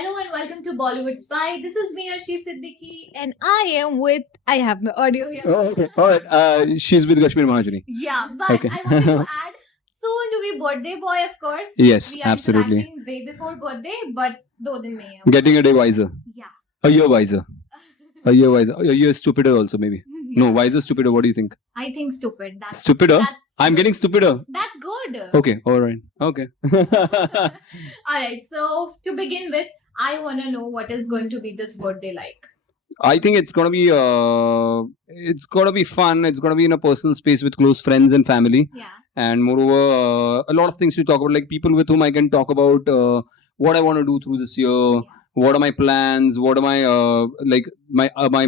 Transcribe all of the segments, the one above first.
Hello and welcome to Bollywood Spy. This is me, Arshi Siddiqui, and I am with. I have the audio here. Oh, okay. All right. She's with Kashmir Mahajani. Yeah, but Okay. I wanted to add soon to be birthday boy, of course. Yes, We are absolutely. interacting way before birthday, but 2 दिन में ही है. Getting a day wiser. Yeah. A year wiser. A year wiser. A year stupider also, maybe. No, Yeah. wiser, stupider. What do you think? I think stupid. That's Stupider? That's I'm good. getting stupider. That's good. Okay. All right. Okay. All right. So to begin with, I want to know what is going to be this birthday like. I think it's gonna be fun. It's gonna be in a personal space with close friends and family. Yeah. And moreover, a lot of things to talk about, like people with whom I can talk about what I want to do through this year, what are my plans, what are my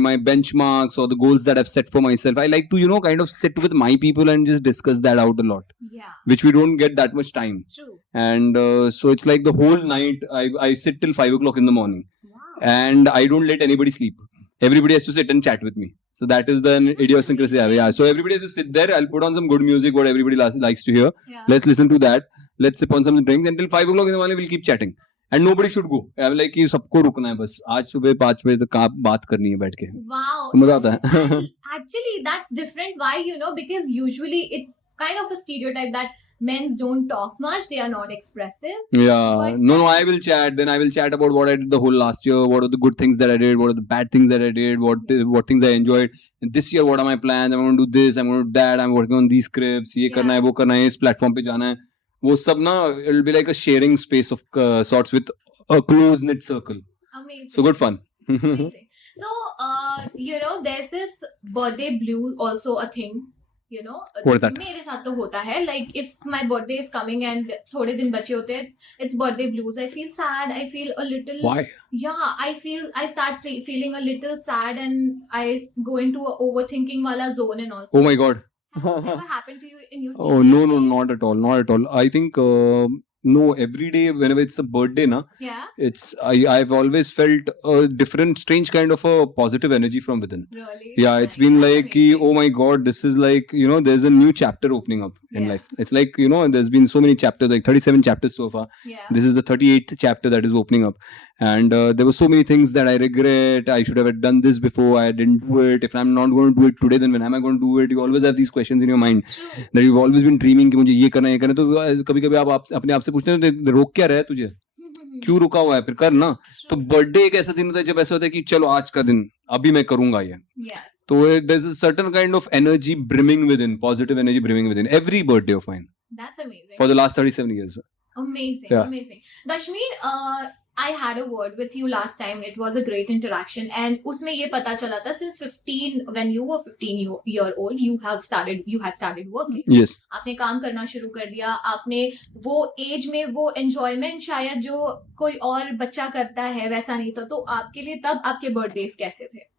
my benchmarks or the goals that I've set for myself. I like to kind of sit with my people and just discuss that out a lot, Yeah. which we don't get that much time. True. And so it's like the whole night I sit till 5 o'clock in the morning, Wow. and I don't let anybody sleep. Everybody has to sit and chat with me. So that is the idiosyncrasy. Yeah. So everybody has to sit there. I'll put on some good music, what everybody likes to hear. Yeah. Let's listen to that. Let's sip on some drinks until 5 o'clock in the morning. We'll keep chatting. And nobody should go. I'm like कि सबको रुकना है बस. आज सुबह 5 बजे तक आप बात करनी है बैठ के. Wow. तो मजा आता है. And actually, that's different. Why? Because usually it's kind of a stereotype that men don't talk much. They are not expressive. Yeah. But- No, I will chat. Then I will chat about what I did the whole last year. What are the good things that I did? What are the bad things that I did? What things I enjoyed? And this year, what are my plans? I'm going to do this. I'm going to do that. I'm working on these scripts. ये करना है, वो करना है, इस platform पे जाना है. वो सब ना, it'll be like a sharing space of sorts with a close knit circle. Amazing. So good fun. Amazing. So, there's this birthday blue also a thing. What is that? मेरे साथ तो होता है. Like if my birthday is coming and थोड़े दिन बचे होते हैं, it's birthday blues. I feel sad. I feel a little. Why? Yeah, I start feeling a little sad and I go into a overthinking wala zone and also. Oh my God. Never happened to you in your Oh teenage no, days? not at all, not at all. I think no, every day whenever it's a birthday na, Yeah, I've always felt a different strange kind of a positive energy from within. really. Yeah, it's Nice. been That's like ki, amazing. oh my God, this is like there's a new chapter opening up in Yeah. life. It's like there's been so many chapters, like 37 chapters so far. Yeah. This is the 38th chapter that is opening up, and there were so many things that I regret. I should have done this before. I didn't do it. If I'm not going to do it today, then when am I going to do it? You always have these questions in your mind True. that you've always been dreaming कि मुझे ये करना है, ये करना है. तो कभी-कभी आप अपने आप से पूछते हैं रोक क्या रहा है तुझे, क्यों रुका हुआ है, फिर कर ना. तो बर्थडे एक ऐसा दिन होता है जब ऐसा होता है कि चलो आज का दिन अभी मैं करूंगा ये. Yes. तो there's a certain kind of energy brimming within, positive energy brimming within every birthday of mine That's amazing. for the last 37 years. Amazing, Yeah. amazing. Dashmir, I had a word with you last time. It was a great interaction, and उसमें ये पता चला था since 15, when you were 15 year old, you had started working. Yes. आपने काम करना शुरू कर दिया. आपने वो एज में वो enjoyment शायद जो कोई और बच्चा करता है वैसा नहीं था. तो आपके लिए तब आपके birthdays कैसे थे?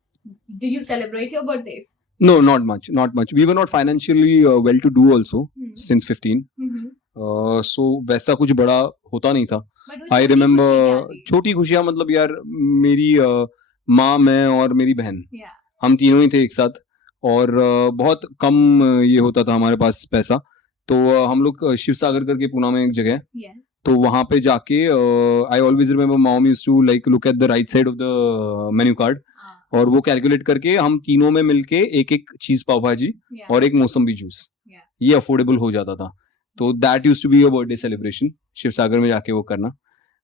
Did you celebrate your birthdays? No, not much. We were not financially well to do also since 15. Mm-hmm. So वैसा कुछ बड़ा होता नहीं था. But वो I छोटी remember खुशी क्या थी? छोटी खुशियाँ मतलब यार मेरी माँ, मैं और मेरी बहन, Yeah. हम तीनों ही थे एक साथ, और बहुत कम ये होता था हमारे पास पैसा. तो हम लोग शिव सागर करके पुणे में एक जगह है, Yes. तो वहाँ पे जाके I always remember mom used to like look at the right side of the menu card, और वो कैलकुलेट करके हम तीनों में मिलके एक चीज पाव भाजी Yeah. और एक मौसम्बी जूस, Yeah. ये अफोर्डेबल हो जाता था. तो that used to be a birthday celebration, Shiv Sagar में जाके वो करना.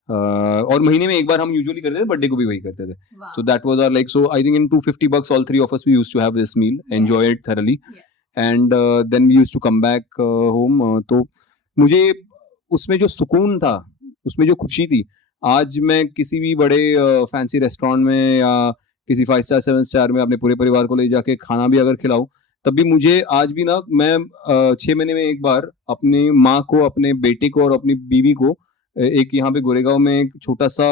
और महीने में एक बार हम यूजुअली करते थे, बर्थडे को भी वही करते थे. Wow. So that was our like, so I think in $250 all three of us we used to have this meal, enjoy it thoroughly. Yeah. And then we used to come back home. तो मुझे उसमें जो सुकून था, उसमें जो खुशी थी, आज मैं किसी भी बड़े फैंसी रेस्टोरेंट में या किसी 5 स्टार 7 स्टार में अपने पूरे परिवार को ले जाके खाना भी अगर खिलाऊं, तब भी मुझे आज भी ना, मैं 6 महीने में एक बार अपनी माँ को, अपने बेटे को और अपनी बीवी को एक यहाँ पे गोरेगांव में एक छोटा सा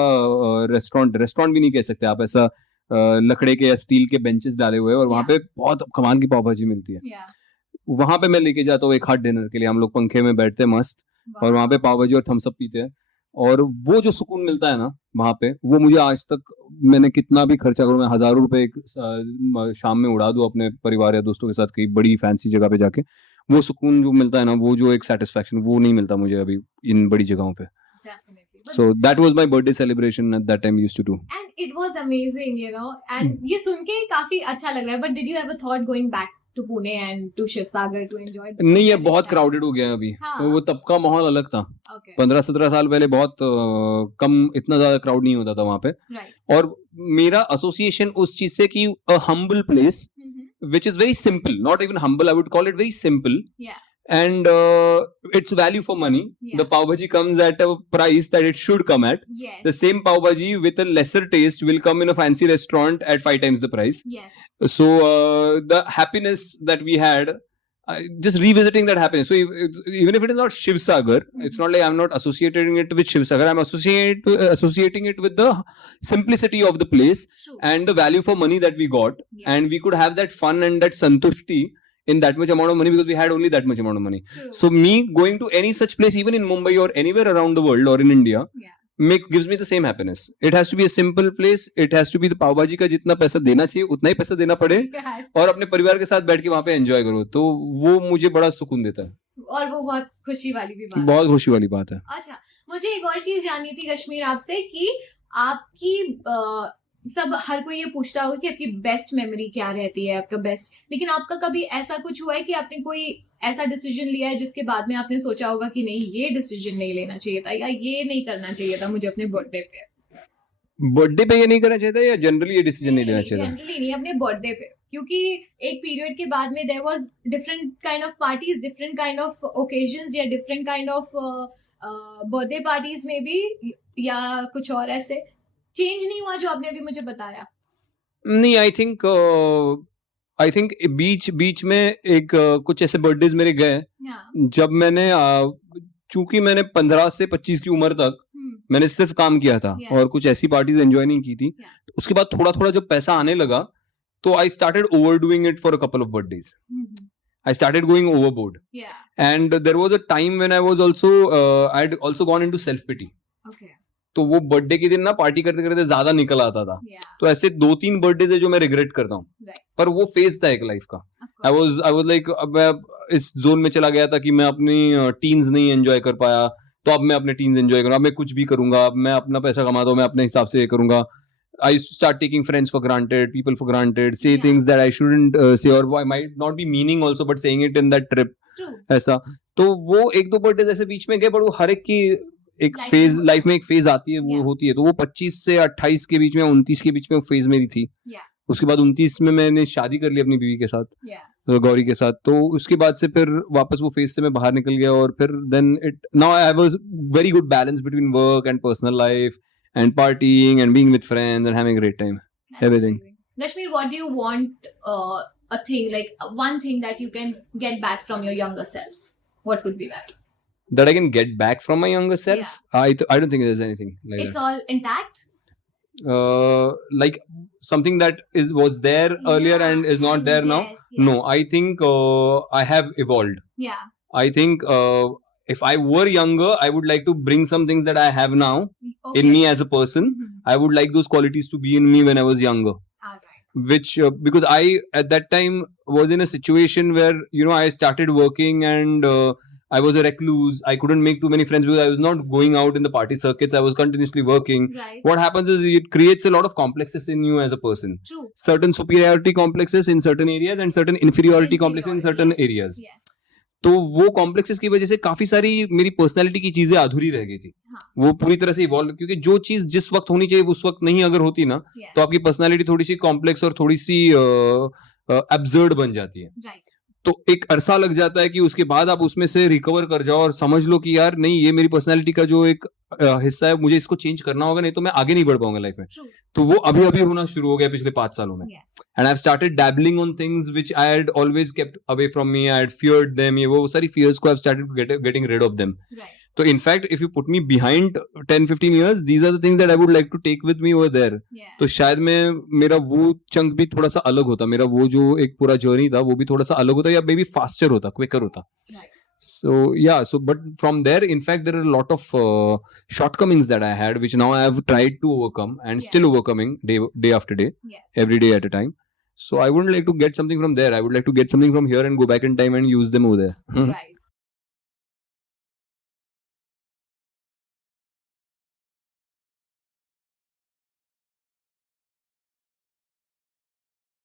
रेस्टोरेंट भी नहीं कह सकते आप, ऐसा लकड़े के या स्टील के बेंचेस डाले हुए हैं, और वहाँ पे बहुत कमाल की पाव भाजी मिलती है. Yeah. वहाँ पे मैं लेके जाता हूँ एक हाथ डिनर के लिए. हम लोग पंखे में बैठते हैं मस्त, और वहाँ पे पाव भाजी और थम्स अप पीते हैं, और वो जो सुकून मिलता है ना वहाँ पे, वो मुझे आज तक, मैंने कितना भी खर्चा करूँ, मैं हजारों रुपए एक शाम में उड़ा दूँ अपने परिवार या दोस्तों के साथ कहीं बड़ी फैंसी जगह पे जाके, वो सुकून जो मिलता है ना, वो जो एक सेटिस्फैक्शन, वो नहीं मिलता मुझे अभी इन बड़ी जगहों पे. Definitely. But So that was my birthday celebration at that time we used to do. and it was amazing, you know. And ये सुन के काफी अच्छा लग रहा है. But did you ever thought going back to Pune and to Shivsagar to enjoy? नहीं, ये बहुत crowded हो गया है अभी. हाँ. वो तब का माहौल अलग था. Okay. 15-17 साल पहले बहुत कम, इतना ज्यादा क्राउड नहीं होता था वहाँ पे. Right. और मेरा एसोसिएशन उस चीज से कि a humble place which is very simple, not even humble, I would call it very simple. Yeah. And it's value for money. Yeah. The pav bhaji comes at a price that it should come at. Yes. The same pav bhaji with a lesser taste will come in a fancy restaurant at 5 times the price. Yes. So the happiness that we had, just revisiting that happiness. So even if it is not Shivsagar, it's not like I'm not associating it with Shivsagar. I'm associating it with the simplicity of the place. True. And the value for money that we got. Yes. And we could have that fun and that santushti in that much amount of money because we had only that much amount of money. True. So me going to any such place, even in Mumbai or anywhere around the world or in India, Yeah. gives me the same happiness. It has to be a simple place. It has to be the pav bhaji का जितना पैसा देना चाहिए उतना ही पैसा देना पड़े Yes. और अपने परिवार के साथ बैठ के वहाँ पे एंजॉय करो, तो वो मुझे बड़ा सुकून देता है. और वो बहुत खुशी वाली भी बात है. बहुत खुशी वाली बात है. अच्छा, मुझे एक और चीज जाननी थी कश्मीर आपसे कि आपकी सब हर कोई ये पूछता होगा कि आपकी बेस्ट मेमोरी क्या रहती है, आपका बेस्ट, लेकिन आपका कभी ऐसा कुछ हुआ है कि आपने कोई ऐसा डिसीजन लिया है जिसके बाद में आपने सोचा होगा कि नहीं ये डिसीजन नहीं लेना चाहिए था या ये नहीं करना चाहिए था मुझे अपने बर्थडे पे? बर्थडे पे ये नहीं करना चाहिए था या जनरली ये डिसीजन नहीं लेना चाहिए था? जनरली नहीं, अपने बर्थडे पे, क्योंकि एक पीरियड के बाद में there was different kind of parties, different kind of occasions या different kind of birthday parties में भी, या कुछ और ऐसे चेंज नहीं हुआ जो आपने अभी मुझे बताया? नहीं, आई थिंक बीच में एक कुछ ऐसे बर्थडेज मेरे गए जब मैंने चूंकि मैंने 15 से 25 की उम्र तक मैंने सिर्फ काम किया था और कुछ ऐसी पार्टीज एंजॉय नहीं की थी. उसके बाद थोड़ा थोड़ा जब पैसा आने लगा तो I started overdoing it for a couple of birthdays. I started going overboard. Yeah. And there was a time when I was also I had also gone into self pity. Okay. तो वो birthday के दिन ना party करते करते ज्यादा निकल आता था. Yeah. तो ऐसे 2-3 बर्थडे है जो मैं रिग्रेट करता हूँ. Right. पर वो फेज था एक लाइफ का. I was like, अब मैं इस जोन में चला गया था कि मैं अपनी टीन्स नहीं एंजॉय कर पाया, तो अब मैं अपने टीन्स एंजॉय करूंगा, अब मैं कुछ भी करूंगा, अब मैं अपना पैसा कमाता हूँ, मैं अपने हिसाब से ये करूंगा. I used to start taking friends for granted, people for granted, say things that I shouldn't say, or I might not be meaning also, but saying it in that trip. True. ऐसा. तो वो 1-2 birthday ऐसे बीच में गए, पर वो हर एक की एक फेज लाइफ में एक फेज आती है, वो होती है. तो वो 25 से 28 के बीच में, 29 के बीच में वो फेज मेरी थी. उसके बाद 29 में मैंने शादी कर ली अपनी बीवी के साथ, गौरी के साथ. तो उसके बाद से फिर वापस वो फेज से मैं बाहर निकल गया और फिर then it now I have a very good balance between work and personal life and partying and being with friends and having a great time. That's Everything. amazing. Kashmir, what do you want a thing, like one thing that you can get back from your younger self? What could be that? That I can get back from my younger self? Yeah. I don't think there's anything like It's that. all intact? Like something that was there earlier and is not there now? Yes. No, I think I have evolved. Yeah. I think if I were younger, I would like to bring some things that I have now Okay. in me as a person. I would like those qualities to be in me when I was younger. All right. Which because I at that time was in a situation where, you know, I started working and I was a recluse. I couldn't make too many friends because I was not going out in the party circuits. I was continuously working. Right. What happens is it creates a lot of complexes in you as a person. True. Certain superiority complexes in certain areas and certain inferiority complexes in certain areas. Yes. तो वो complexes की वजह से काफी सारी मेरी personality की चीजें अधूरी रह गई थी. वो पूरी तरह से इवॉल्व, क्योंकि जो चीज जिस वक्त होनी चाहिए उस वक्त नहीं अगर होती ना, तो आपकी पर्सनालिटी थोड़ी सी कॉम्प्लेक्स और थोड़ी सी एब्सर्ड बन जाती है. Right. तो एक अरसा लग जाता है कि उसके बाद आप उसमें से रिकवर कर जाओ और समझ लो कि यार नहीं, ये मेरी पर्सनालिटी का जो एक हिस्सा है, मुझे इसको चेंज करना होगा, नहीं तो मैं आगे नहीं बढ़ पाऊंगा लाइफ में. True. तो वो अभी अभी होना शुरू हो गया पिछले 5 सालों में. Yes. And I've started dabbling on things which I had always kept away from me. I had feared them. ये वो सारी fears को I've started getting rid of them. Right. So in fact, if you put me behind 10-15 years, these are the things that I would like to take with me over there. Yeah. तो शायद मैं मेरा वो chunk भी थोड़ा सा अलग होता, मेरा वो जो एक पूरा जर्नी था वो भी थोड़ा सा अलग होता, या मे बी फास्टर होता, क्विकर होता. Right. So yeah, so but from there, in fact, there are a lot of shortcomings that I had, which now I have tried to overcome and still overcoming day after day, Yes. every day at a time. So I wouldn't like to get something from there. I would like to get something from here and go back in time and use them over there. Right.